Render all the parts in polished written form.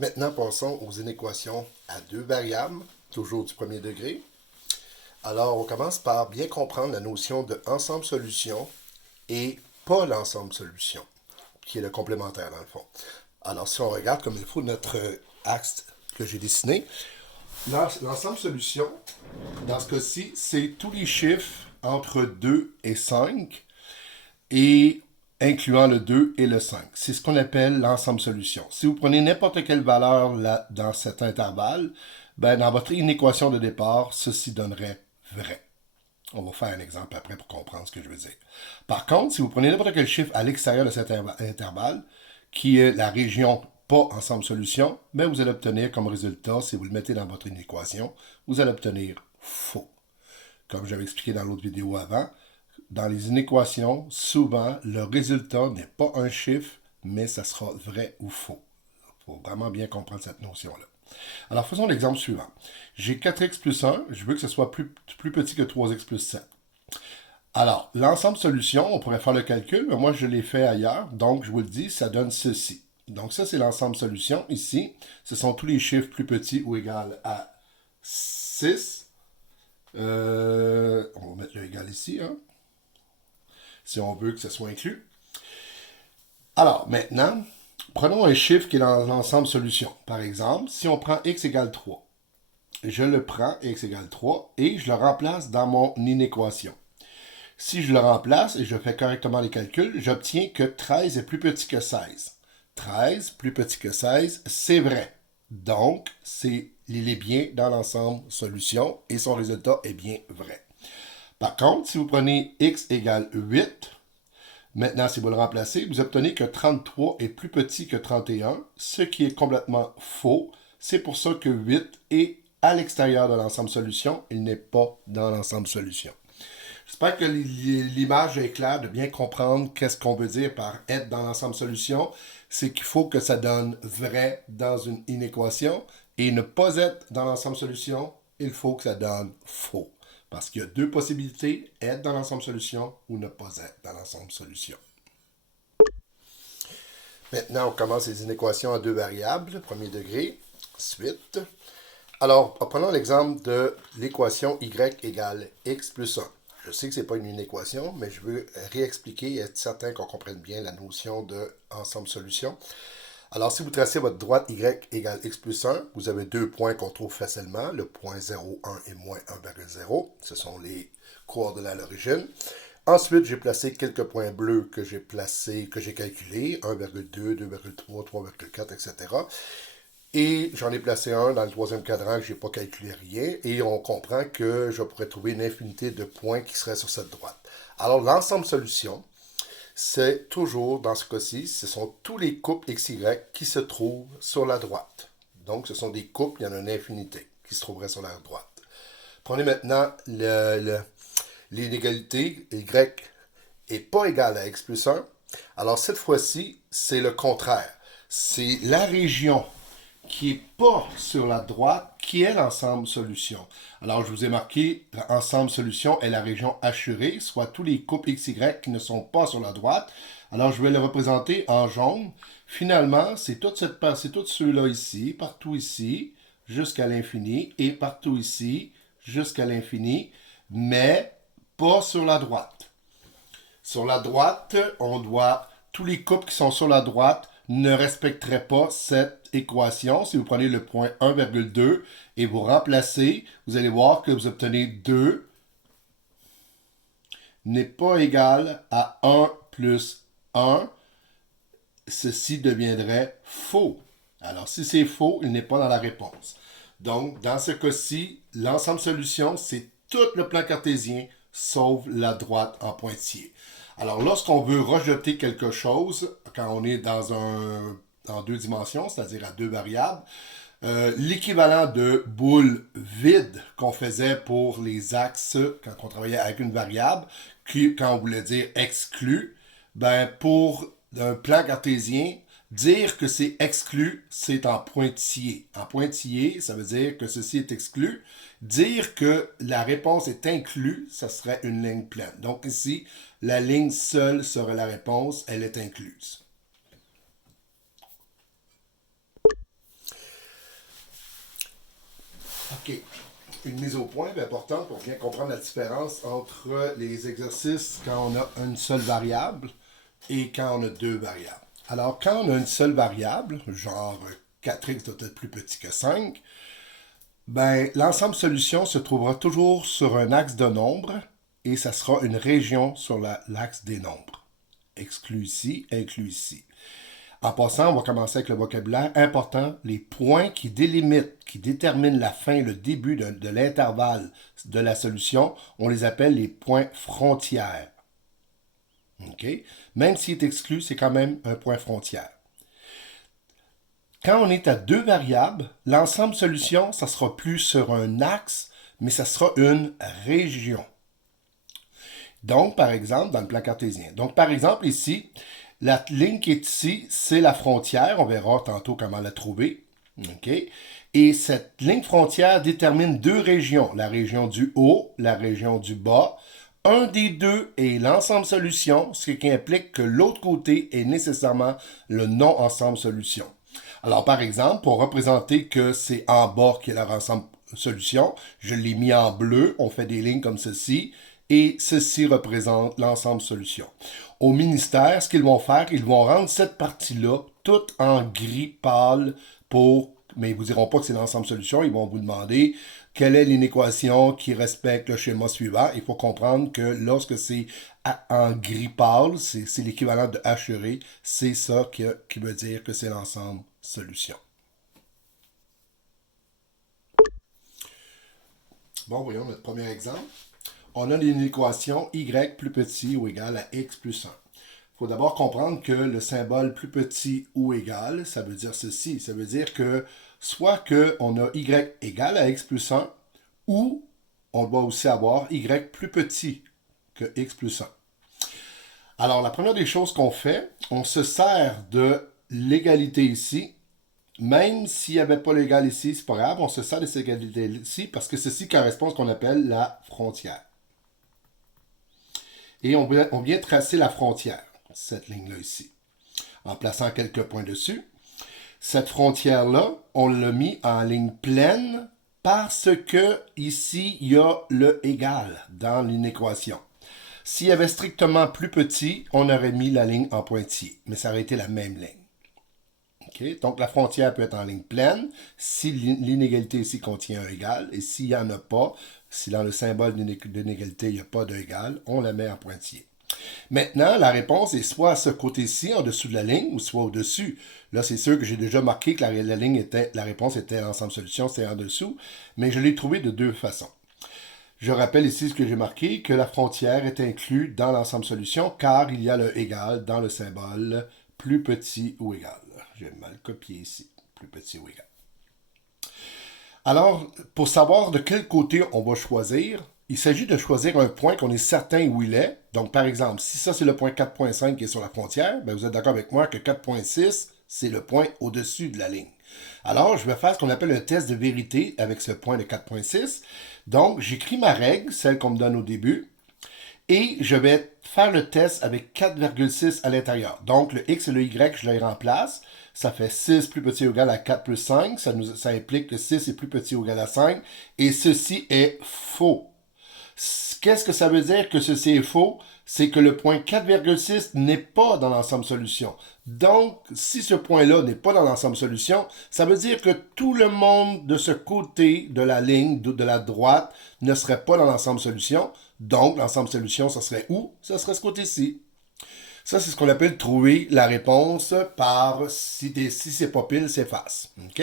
Maintenant, passons aux inéquations à deux variables, toujours du premier degré. Alors, on commence par bien comprendre la notion de ensemble solution et pas l'ensemble solution, qui est le complémentaire dans le fond. Alors, si on regarde comme il faut notre axe que j'ai dessiné, l'ensemble solution, dans ce cas-ci, c'est tous les chiffres entre 2 et 5 et incluant le 2 et le 5. C'est ce qu'on appelle l'ensemble solution. Si vous prenez n'importe quelle valeur là, dans cet intervalle, ben, dans votre inéquation de départ, ceci donnerait vrai. On va faire un exemple après pour comprendre ce que je veux dire. Par contre, si vous prenez n'importe quel chiffre à l'extérieur de cet intervalle, qui est la région pas ensemble solution, ben vous allez obtenir comme résultat, si vous le mettez dans votre inéquation, vous allez obtenir faux. Comme j'avais expliqué dans l'autre vidéo avant, dans les inéquations, souvent, le résultat n'est pas un chiffre, mais ça sera vrai ou faux. Il faut vraiment bien comprendre cette notion-là. Alors, faisons l'exemple suivant. J'ai 4x plus 1, je veux que ce soit plus petit que 3x plus 7. Alors, l'ensemble solution, on pourrait faire le calcul, mais moi, je l'ai fait ailleurs, donc je vous le dis, ça donne ceci. Donc, ça, c'est l'ensemble solution. Ici, ce sont tous les chiffres plus petits ou égaux à 6. On va mettre le égal ici, hein, si on veut que ce soit inclus. Alors, maintenant, prenons un chiffre qui est dans l'ensemble solution. Par exemple, si on prend x égale 3, je le prends, x égale 3, et je le remplace dans mon inéquation. Si je le remplace et je fais correctement les calculs, j'obtiens que 13 est plus petit que 16. 13 plus petit que 16, c'est vrai. Donc, il est bien dans l'ensemble solution et son résultat est bien vrai. Par contre, si vous prenez x égale 8, maintenant, si vous le remplacez, vous obtenez que 33 est plus petit que 31, ce qui est complètement faux. C'est pour ça que 8 est à l'extérieur de l'ensemble solution, il n'est pas dans l'ensemble solution. J'espère que l'image est claire de bien comprendre qu'est-ce qu'on veut dire par être dans l'ensemble solution. C'est qu'il faut que ça donne vrai dans une inéquation et ne pas être dans l'ensemble solution, il faut que ça donne faux. Parce qu'il y a deux possibilités, être dans l'ensemble solution ou ne pas être dans l'ensemble solution. Maintenant, on commence les inéquations à deux variables, premier degré. Suite. Alors, prenons l'exemple de l'équation y égale x plus 1. Je sais que ce n'est pas une inéquation, mais je veux réexpliquer et être certain qu'on comprenne bien la notion d'ensemble solution. Alors, si vous tracez votre droite y égale x plus 1, vous avez deux points qu'on trouve facilement, le point 0,1 et moins 1,0. Ce sont les coordonnées à l'origine. Ensuite, j'ai placé quelques points bleus que j'ai calculés, 1,2, 2,3, 3,4, etc. Et j'en ai placé un dans le troisième cadran que je n'ai pas calculé rien. Et on comprend que je pourrais trouver une infinité de points qui seraient sur cette droite. Alors, l'ensemble solution, c'est toujours, dans ce cas-ci, ce sont tous les couples XY qui se trouvent sur la droite. Donc, ce sont des couples, il y en a une infinité qui se trouveraient sur la droite. Prenez maintenant l'inégalité Y est pas égale à X plus 1. Alors, cette fois-ci, c'est le contraire. C'est la région qui n'est pas sur la droite, qui est l'ensemble solution. Alors, je vous ai marqué, l'ensemble solution est la région assurée, soit tous les couples XY qui ne sont pas sur la droite. Alors, je vais le représenter en jaune. Finalement, c'est tous ceux-là ici, partout ici, jusqu'à l'infini, et partout ici, jusqu'à l'infini, mais pas sur la droite. Sur la droite, tous les couples qui sont sur la droite ne respecteraient pas cette équation. Si vous prenez le point 1,2 et vous remplacez, vous allez voir que vous obtenez 2 n'est pas égal à 1 plus 1. Ceci deviendrait faux. Alors, si c'est faux, il n'est pas dans la réponse. Donc, dans ce cas-ci, l'ensemble solution, c'est tout le plan cartésien, sauf la droite en pointillé. Alors, lorsqu'on veut rejeter quelque chose, quand on est dans deux dimensions, c'est-à-dire à deux variables, l'équivalent de boule vide qu'on faisait pour les axes quand on travaillait avec une variable, quand on voulait dire exclu, ben pour un plan cartésien, dire que c'est exclu, c'est en pointillé. En pointillé, ça veut dire que ceci est exclu. Dire que la réponse est inclue, ça serait une ligne pleine. Donc ici, la ligne seule serait la réponse, elle est incluse. OK. Une mise au point importante pour bien comprendre la différence entre les exercices quand on a une seule variable et quand on a deux variables. Alors, quand on a une seule variable, genre 4x doit être plus petit que 5, ben, l'ensemble solution se trouvera toujours sur un axe de nombres et ça sera une région sur l'axe des nombres. Exclu ici, inclus ici. En passant, on va commencer avec le vocabulaire important, les points qui délimitent, qui déterminent la fin, le début de l'intervalle de la solution, on les appelle les points frontières. OK? Même s'il est exclu, c'est quand même un point frontière. Quand on est à deux variables, l'ensemble solution, ça sera plus sur un axe, mais ça sera une région. Donc, par exemple, dans le plan cartésien. Donc, par exemple, ici, la ligne qui est ici, c'est la frontière. On verra tantôt comment la trouver. OK? Et cette ligne frontière détermine deux régions, la région du haut, la région du bas. Un des deux est l'ensemble solution, ce qui implique que l'autre côté est nécessairement le non-ensemble solution. Alors, par exemple, pour représenter que c'est en bas qui est leur ensemble solution, je l'ai mis en bleu, on fait des lignes comme ceci, et ceci représente l'ensemble solution. Au ministère, ce qu'ils vont faire, ils vont rendre cette partie-là toute en gris pâle mais ils ne vous diront pas que c'est l'ensemble solution, ils vont vous demander quelle est l'inéquation qui respecte le schéma suivant. Il faut comprendre que lorsque c'est en gris pâle, c'est l'équivalent de hacheré, c'est ça qui veut dire que c'est l'ensemble solution. Bon, voyons notre premier exemple. On a une équation y plus petit ou égal à x plus 1. Il faut d'abord comprendre que le symbole plus petit ou égal, ça veut dire ceci. Ça veut dire que soit qu'on a y égal à x plus 1 ou on doit aussi avoir y plus petit que x plus 1. Alors, la première des choses qu'on fait, on se sert de l'égalité ici. Même s'il n'y avait pas l'égal ici, c'est pas grave, on se sert de cette égalité ici parce que ceci correspond à ce qu'on appelle la frontière. Et on vient tracer la frontière, cette ligne-là ici, en plaçant quelques points dessus. Cette frontière-là, on l'a mis en ligne pleine parce que ici, il y a le égal dans l'inéquation. S'il y avait strictement plus petit, on aurait mis la ligne en pointillé, mais ça aurait été la même ligne. Okay? Donc, la frontière peut être en ligne pleine si l'inégalité ici contient un égal, et s'il n'y en a pas, si dans le symbole d'inégalité, il n'y a pas d'égal, on la met en pointillé. Maintenant, la réponse est soit à ce côté-ci, en dessous de la ligne, ou soit au-dessus. Là, c'est sûr que j'ai déjà marqué que la réponse était l'ensemble solution, c'est en dessous, mais je l'ai trouvé de deux façons. Je rappelle ici ce que j'ai marqué, que la frontière est inclue dans l'ensemble solution, car il y a le égal dans le symbole plus petit ou égal. J'ai mal copié ici, plus petit ou égal. Alors, pour savoir de quel côté on va choisir, il s'agit de choisir un point qu'on est certain où il est. Donc, par exemple, si ça c'est le point 4.5 qui est sur la frontière, ben vous êtes d'accord avec moi que 4.6, c'est le point au-dessus de la ligne. Alors, je vais faire ce qu'on appelle un test de vérité avec ce point de 4.6. Donc, j'écris ma règle, celle qu'on me donne au début, et je vais faire le test avec 4,6 à l'intérieur. Donc, le x et le y, je les remplace. Ça fait 6 plus petit ou égal à 4 plus 5. Ça implique que 6 est plus petit ou égal à 5. Et ceci est faux. Qu'est-ce que ça veut dire que ceci est faux? C'est que le point 4,6 n'est pas dans l'ensemble solution. Donc, si ce point-là n'est pas dans l'ensemble solution, ça veut dire que tout le monde de ce côté de la ligne de la droite ne serait pas dans l'ensemble solution. Donc, l'ensemble solution, ça serait où? Ça serait ce côté-ci. Ça, c'est ce qu'on appelle trouver la réponse par si c'est pas pile, c'est face. OK?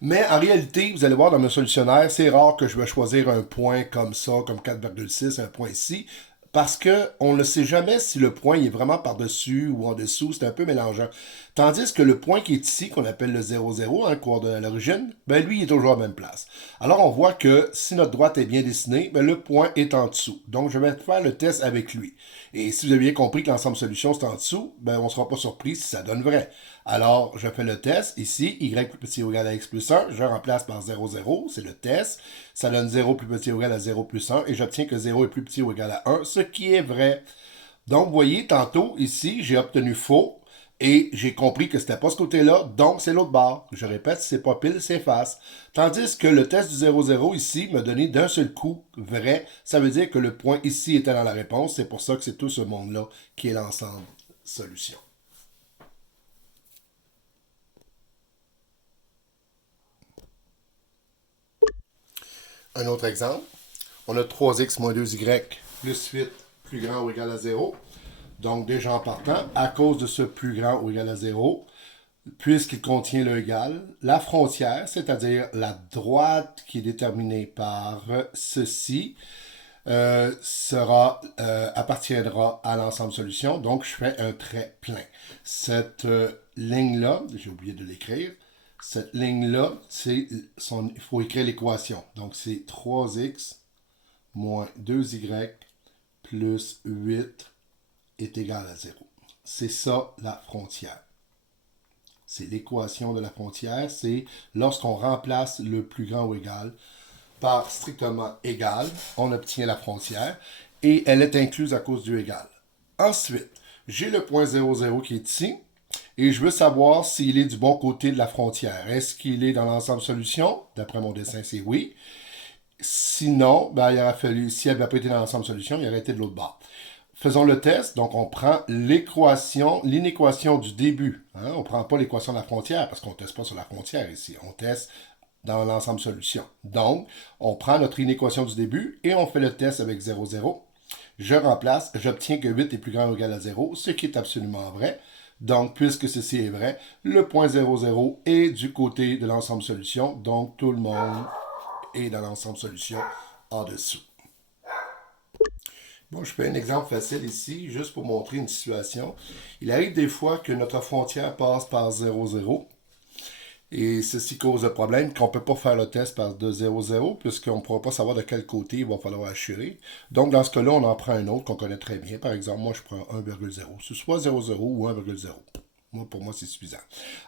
Mais en réalité, vous allez voir dans mon solutionnaire, c'est rare que je vais choisir un point comme ça, comme 4,6, un point ici, parce qu'on ne sait jamais si le point est vraiment par-dessus ou en dessous, c'est un peu mélangeant. Tandis que le point qui est ici, qu'on appelle le 0,0, coordonnée à l'origine, ben lui, il est toujours à la même place. Alors, on voit que si notre droite est bien dessinée, ben le point est en dessous. Donc, je vais faire le test avec lui. Et si vous avez bien compris que l'ensemble solution, c'est en dessous, ben on ne sera pas surpris si ça donne vrai. Alors, je fais le test. Ici, y plus petit ou égal à x plus 1, je remplace par 0, 0, c'est le test. Ça donne 0 plus petit ou égal à 0 plus 1, et j'obtiens que 0 est plus petit ou égal à 1, ce qui est vrai. Donc, vous voyez, tantôt, ici, j'ai obtenu faux, Et j'ai compris que c'était pas ce côté-là, donc c'est l'autre bord. Je répète, si c'est pas pile, c'est face. Tandis que le test du 0,0 ici m'a donné d'un seul coup vrai. Ça veut dire que le point ici était dans la réponse. C'est pour ça que c'est tout ce monde-là qui est l'ensemble solution. Un autre exemple. On a 3x moins 2y plus 8 plus grand ou égal à 0. Donc déjà en partant, à cause de ce plus grand ou égal à 0, puisqu'il contient le égal, la frontière, c'est-à-dire la droite qui est déterminée par ceci, appartiendra à l'ensemble solution. Donc, je fais un trait plein. Cette ligne-là, j'ai oublié de l'écrire, cette ligne-là, il faut écrire l'équation. Donc, c'est 3x moins 2y plus 8 est égal à 0. C'est ça la frontière. C'est l'équation de la frontière. C'est lorsqu'on remplace le plus grand ou égal par strictement égal, on obtient la frontière et elle est incluse à cause du égal. Ensuite, j'ai le point 0,0 qui est ici et je veux savoir s'il est du bon côté de la frontière. Est-ce qu'il est dans l'ensemble solution? D'après mon dessin, c'est oui. Sinon, ben, il aurait fallu, s'il n'avait pas été dans l'ensemble solution, il aurait été de l'autre bord. Faisons le test. Donc, on prend l'inéquation du début. Hein? On ne prend pas l'équation de la frontière parce qu'on ne teste pas sur la frontière ici. On teste dans l'ensemble solution. Donc, on prend notre inéquation du début et on fait le test avec 0, 0. Je remplace, j'obtiens que 8 est plus grand ou égal à 0, ce qui est absolument vrai. Donc, puisque ceci est vrai, le point 0, 0 est du côté de l'ensemble solution. Donc, tout le monde est dans l'ensemble solution en dessous. Bon, je fais un exemple facile ici, juste pour montrer une situation. Il arrive des fois que notre frontière passe par 0, 0. Et ceci cause le problème qu'on ne peut pas faire le test par de 0,0 puisqu'on ne pourra pas savoir de quel côté il va falloir assurer. Donc, dans ce cas-là, on en prend un autre qu'on connaît très bien. Par exemple, moi, je prends 1,0. C'est soit 0,0 ou 1,0. Pour moi, c'est suffisant.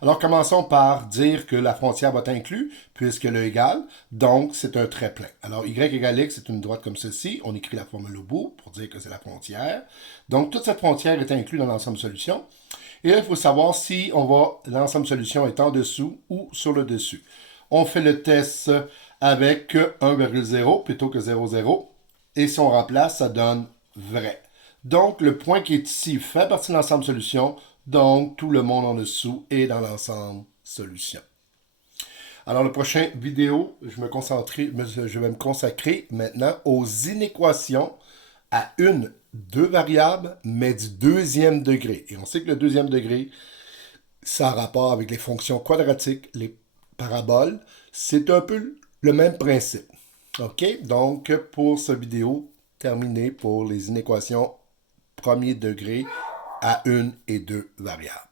Alors, commençons par dire que la frontière va être inclue, puisque le égal, donc c'est un trait plein. Alors, y égale x, c'est une droite comme ceci. On écrit la formule au bout pour dire que c'est la frontière. Donc, toute cette frontière est inclue dans l'ensemble solution. Et là, il faut savoir si l'ensemble solution est en dessous ou sur le dessus. On fait le test avec 1,0 plutôt que 0,0. Et si on remplace, ça donne vrai. Donc, le point qui est ici fait partie de l'ensemble solution. Donc, tout le monde en dessous est dans l'ensemble solution. Alors, la prochaine vidéo, je vais me consacrer maintenant aux inéquations à deux variables, mais du deuxième degré. Et on sait que le deuxième degré, ça a rapport avec les fonctions quadratiques, les paraboles. C'est un peu le même principe. OK? Donc, pour cette vidéo, terminée pour les inéquations premier degré à une et deux variables.